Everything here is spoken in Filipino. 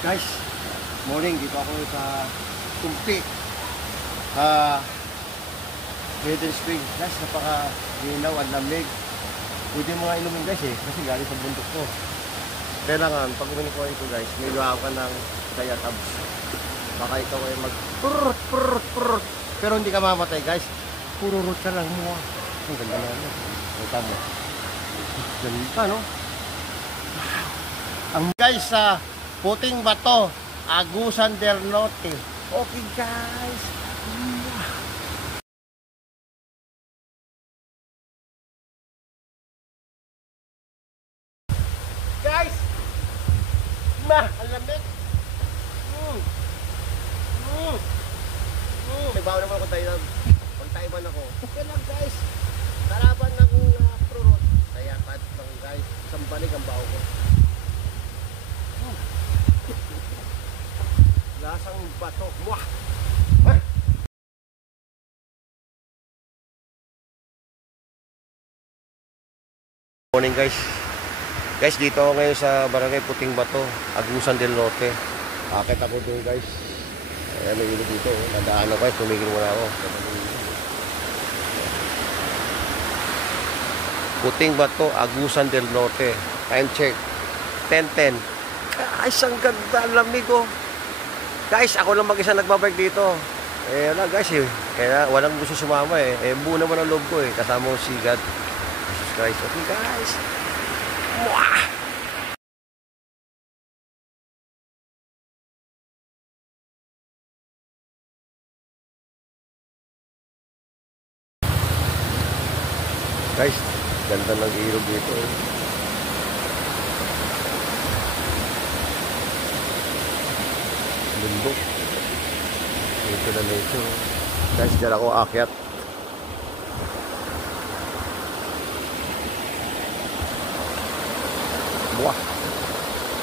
Guys, morning, dito ako sa Tumpi. Hidden Spring. Guys, napaka-linaw at lamig. Pwede mo nga inumin guys kasi galing sa bundok ko. Kailangan, pag uminom ko ito guys, may luha ka ng diatabs. Baka ikaw ay mag-prrrt. Pero hindi ka mamatay guys. Pururot ka lang mo. Ang ganda na yan. Ito mo. Ganda, no? Ang guys sa Puting Bato, Agusan del Norte. Okay guys. Guys, ang lamig. May bawa naman ako tayo. Pagtaiban ako. Okay lang guys. Kalaban ng prurot. Kaya pat lang guys. Isang banig ang bawa ko. Lasang bato. Muah! Morning guys. Guys, dito ako ngayon sa Barangay Puting Bato, Agusan del Norte. Akit ako doon guys. Ayan, may ilog dito. Nadaan ako guys, tumigil muna ako. Puting Bato, Agusan del Norte. Time check. 10:10. Guys, ang ganda, lamig oh. Guys, ako lang mag-isa nagbabike dito. Wala guys kaya walang gusto sumama buo naman ang loob ko kasama ko si God. Jesus Christ. Okay guys. Mwah! Guys, ganda ng ilog dito Bundok. Ito na nature. Guys, dyan ako aakyat. Buwah.